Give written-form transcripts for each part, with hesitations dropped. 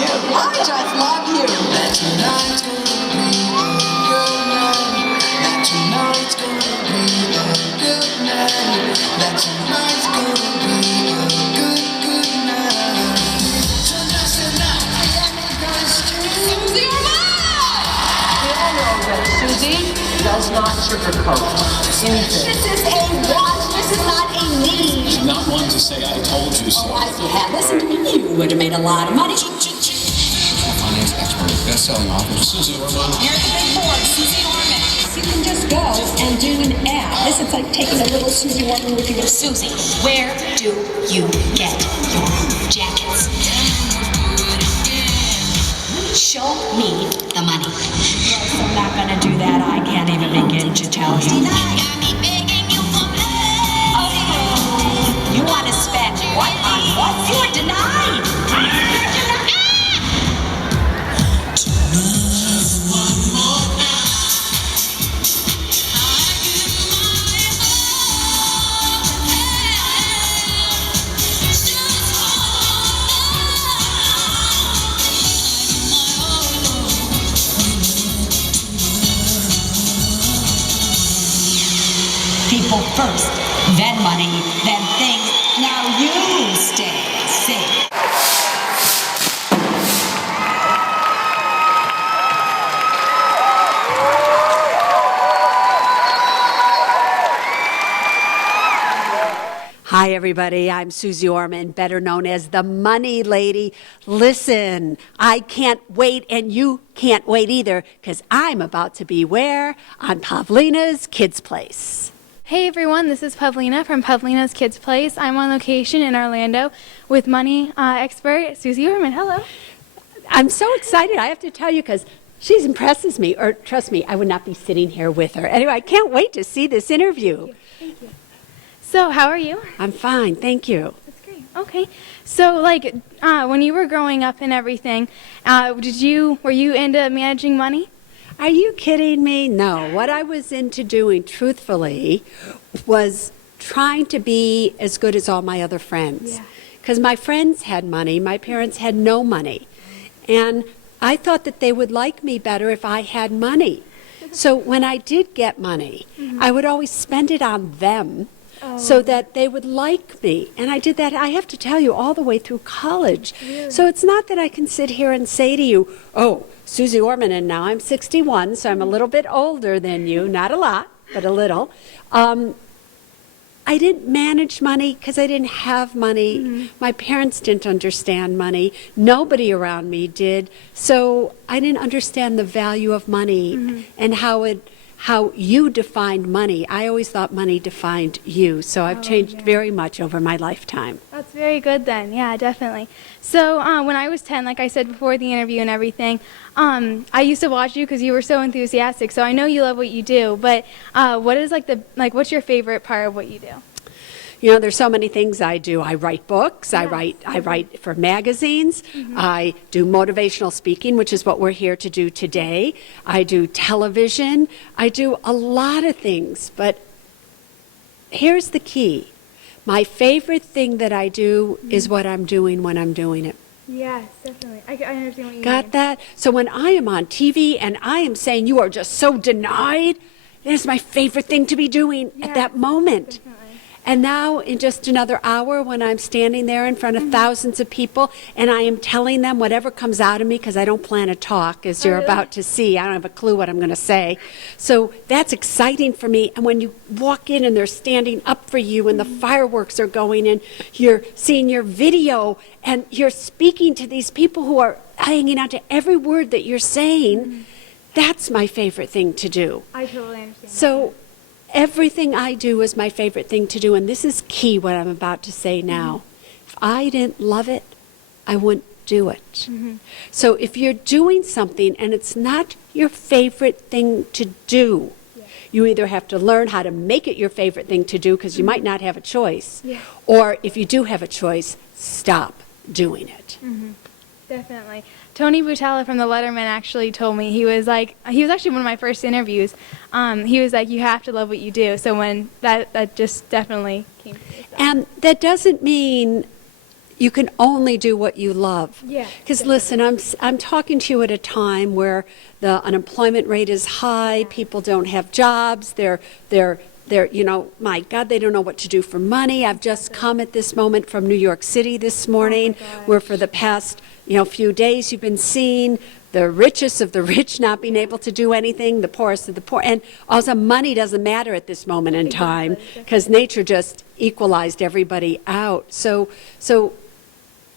you. I just love you. That tonight's gonna be a good night. That tonight's gonna be a good night. That tonight's gonna be a good night. Tonight's the night. Suze Orman! We all know that Susie does not sugarcoat anything. This is a want. This is not a need. I'm not one to say I told you so. Oh, if you had listened to me, you would have made a lot of money. Finance expert, best-selling author, Suze Orman. Here's the big board, Suze Orman. You can just go and do an ad. This is like taking a little Suze Orman with you. Susie, where do you get your jackets? Show me the money. Yes, I'm not going to do that. I can't even begin to tell you. Oh, you want to spend what on what? You are denied. You're denied. People first, then money, then things. Now you stay safe. Hi, everybody. I'm Suze Orman, better known as the Money Lady. Listen, I can't wait, and you can't wait either, because I'm about to be where? On Pavlina's Kids Place. Hey everyone, this is Pavlina from Pavlina's Kids Place. I'm on location in Orlando with money expert Suze Orman. Hello. I'm so excited, I have to tell you, because she impresses me, or trust me, I would not be sitting here with her. Anyway, I can't wait to see this interview. Thank you. So, how are you? I'm fine, thank you. That's great. Okay. So, when you were growing up and everything, were you into managing money? Are you kidding me? No. What I was into doing, truthfully, was trying to be as good as all my other friends. Yeah. Because my friends had money, my parents had no money. And I thought that they would like me better if I had money. So when I did get money, I would always spend it on them so that they would like me. And I did that, I have to tell you, all the way through college. Really? So it's not that I can sit here and say to you, oh, Suze Orman, and now I'm 61, so I'm a little bit older than you, not a lot, but a little. I didn't manage money because I didn't have money. My parents didn't understand money. Nobody around me did. So I didn't understand the value of money and how you defined money. I always thought money defined you. So I've changed very much over my lifetime. That's very good then. Yeah, definitely. So when I was 10, like I said before the interview and everything, I used to watch you because you were so enthusiastic. So I know you love what you do, but what's your favorite part of what you do? You know, there's so many things I do. I write books. I write for magazines. I do motivational speaking, which is what we're here to do today. I do television. I do a lot of things. But here's the key. My favorite thing that I do is what I'm doing when I'm doing it. Yes, definitely. I understand what you mean. Got that? So when I am on TV and I am saying you are just so denied, that is my favorite thing to be doing at that moment. Definitely. And now in just another hour when I'm standing there in front of thousands of people and I am telling them whatever comes out of me, because I don't plan to talk, as you're about to see. I don't have a clue what I'm going to say. So that's exciting for me. And when you walk in and they're standing up for you and the fireworks are going and you're seeing your video and you're speaking to these people who are hanging on to every word that you're saying, that's my favorite thing to do. I totally understand. So everything I do is my favorite thing to do, and this is key, what I'm about to say now. If I didn't love it, I wouldn't do it. So if you're doing something and it's not your favorite thing to do, you either have to learn how to make it your favorite thing to do, because you might not have a choice, or if you do have a choice, stop doing it. Definitely. Tony Butala from the Letterman actually told me, he was actually one of my first interviews. He was like, you have to love what you do. So when that just definitely came to me. And that doesn't mean you can only do what you love. Yeah, Because listen, I'm talking to you at a time where the unemployment rate is high, people don't have jobs, they're my God, they don't know what to do for money. I've just come at this moment from New York City this morning, where for the past, few days you've been seeing the richest of the rich not being able to do anything, the poorest of the poor. And also money doesn't matter at this moment in time because nature just equalized everybody out. So,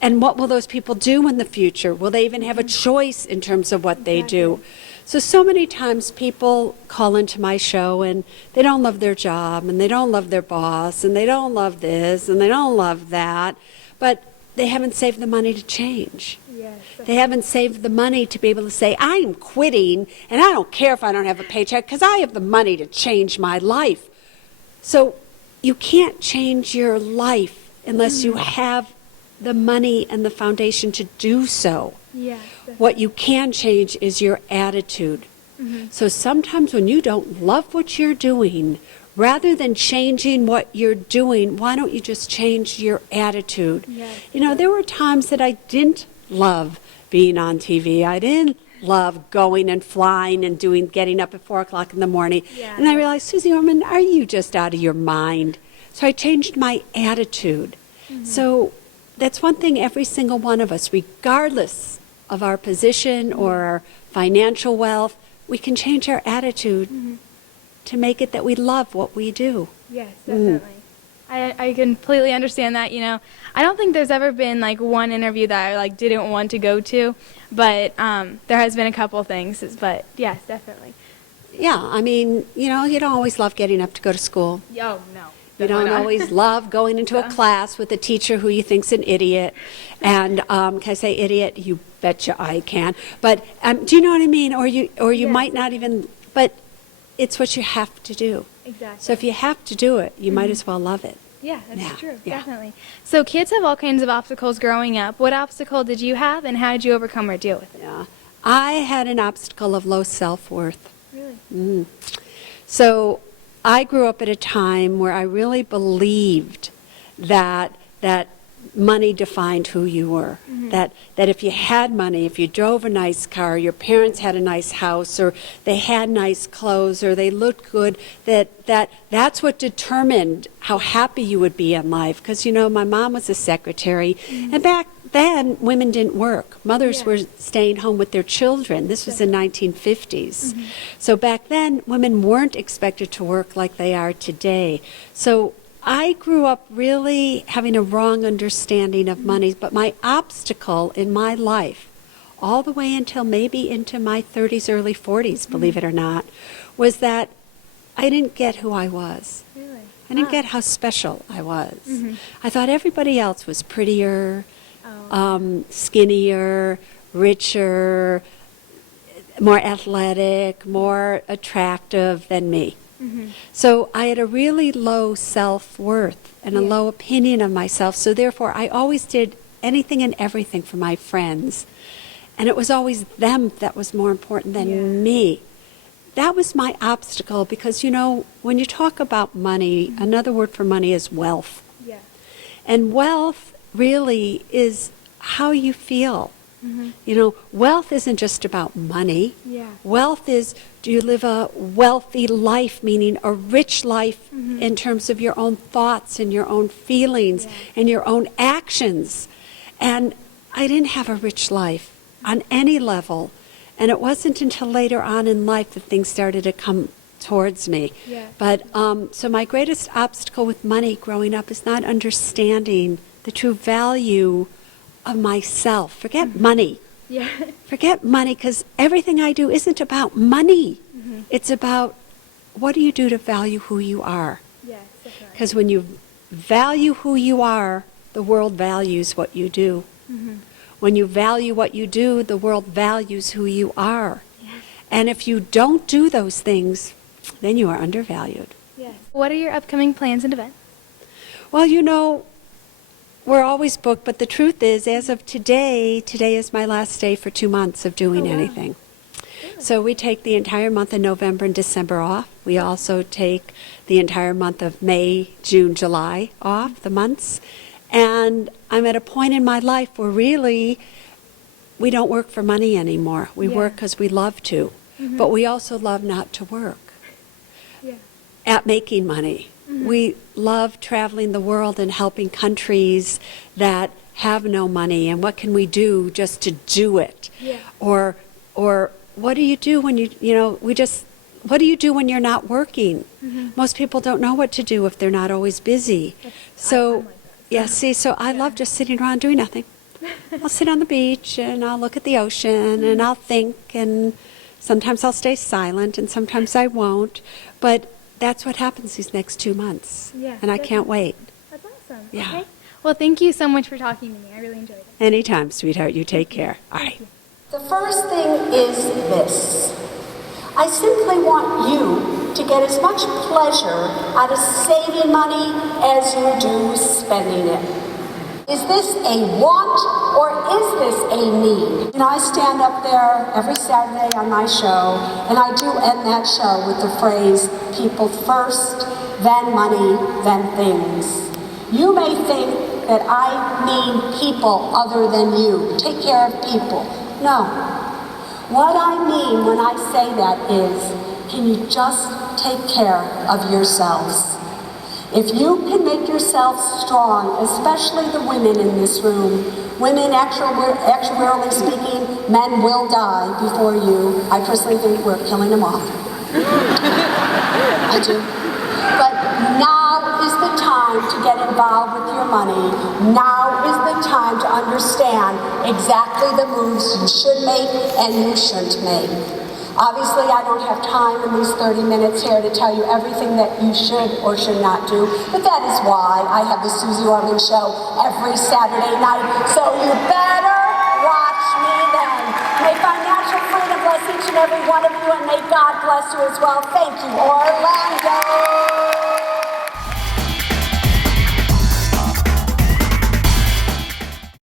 and what will those people do in the future? Will they even have a choice in terms of what they do? So many times people call into my show and they don't love their job and they don't love their boss and they don't love this and they don't love that, but they haven't saved the money to change. Yes. They haven't saved the money to be able to say, I'm quitting and I don't care if I don't have a paycheck because I have the money to change my life. So you can't change your life unless you have the money and the foundation to do so. Yeah. What you can change is your attitude. So sometimes when you don't love what you're doing, rather than changing what you're doing, why don't you just change your attitude? Yes. There were times that I didn't love being on TV. I didn't love going and flying and getting up at 4 o'clock in the morning. Yeah. And I realized, Suze Orman, are you just out of your mind? So I changed my attitude. So that's one thing every single one of us, regardless of our position or our financial wealth, we can change our attitude to make it that we love what we do. Yes, definitely. I completely understand that. I don't think there's ever been one interview that I didn't want to go to, but there has been a couple things. But yes, definitely. Yeah, I mean, you don't always love getting up to go to school. Oh no. You don't always love going into a class with a teacher who you think's an idiot. And can I say idiot? You betcha I can. But do you know what I mean? Or you might not even. But it's what you have to do. Exactly. So if you have to do it, you might as well love it. Yeah, that's Yeah, true. yeah. Definitely. So kids have all kinds of obstacles growing up. What obstacle did you have, and how did you overcome or deal with it? Yeah, I had an obstacle of low self-worth. Really? So I grew up at a time where I really believed that money defined who you were. That if you had money, if you drove a nice car, your parents had a nice house, or they had nice clothes, or they looked good, that's what determined how happy you would be in life. Because, my mom was a secretary, and back then women didn't work. Mothers were staying home with their children. This was the 1950s. So back then, women weren't expected to work like they are today. So I grew up really having a wrong understanding of money, but my obstacle in my life, all the way until maybe into my 30s, early 40s, believe it or not, was that I didn't get who I was. Really? I didn't get how special I was. I thought everybody else was prettier, skinnier, richer, more athletic, more attractive than me. So I had a really low self-worth and a low opinion of myself. So therefore, I always did anything and everything for my friends. And it was always them that was more important than me. That was my obstacle because, when you talk about money, another word for money is wealth. Yeah. And wealth really is how you feel. Wealth isn't just about money. Yeah. Wealth is, do you live a wealthy life, meaning a rich life in terms of your own thoughts and your own feelings and your own actions? And I didn't have a rich life on any level. And it wasn't until later on in life that things started to come towards me. Yeah. But so my greatest obstacle with money growing up is not understanding the true value of myself. Forget money. Yeah. Forget money, because everything I do isn't about money. It's about what do you do to value who you are. Yes, definitely. Because when you value who you are, the world values what you do. When you value what you do, the world values who you are. Yes. And if you don't do those things, then you are undervalued. Yes. What are your upcoming plans and events? Well, we're always booked, but the truth is, as of today is my last day for 2 months of doing anything. So we take the entire month of November and December off. We also take the entire month of May, June, July off, the months. And I'm at a point in my life where really we don't work for money anymore. We Yeah. work because we love to, but we also love not to work Yeah. at making money. We love traveling the world and helping countries that have no money, and what can we do just to do it? Yeah. Or what do you do when what do you do when you're not working? Most people don't know what to do if they're not always busy. So, yeah, see, so I love just sitting around doing nothing. I'll sit on the beach and I'll look at the ocean and I'll think, and sometimes I'll stay silent and sometimes I won't. But that's what happens these next 2 months. Yeah, And I can't wait. That's awesome. Yeah. Okay. Well, thank you so much for talking to me. I really enjoyed it. Anytime, sweetheart. You take care. All right. The first thing is this. I simply want you to get as much pleasure out of saving money as you do spending it. Is this a want or is this a need? And I stand up there every Saturday on my show, and I do end that show with the phrase, people first, then money, then things. You may think that I mean people other than you. Take care of people. No. What I mean when I say that is, can you just take care of yourselves? If you can make yourselves strong, especially the women in this room, women, actuarially speaking, men will die before you. I personally think we're killing them off. I do. But now is the time to get involved with your money. Now is the time to understand exactly the moves you should make and you shouldn't make. Obviously, I don't have time in these 30 minutes here to tell you everything that you should or should not do, but that is why I have the Suze Orman Show every Saturday night, so you better watch me then. May financial freedom bless each and every one of you, and may God bless you as well. Thank you, Orlando.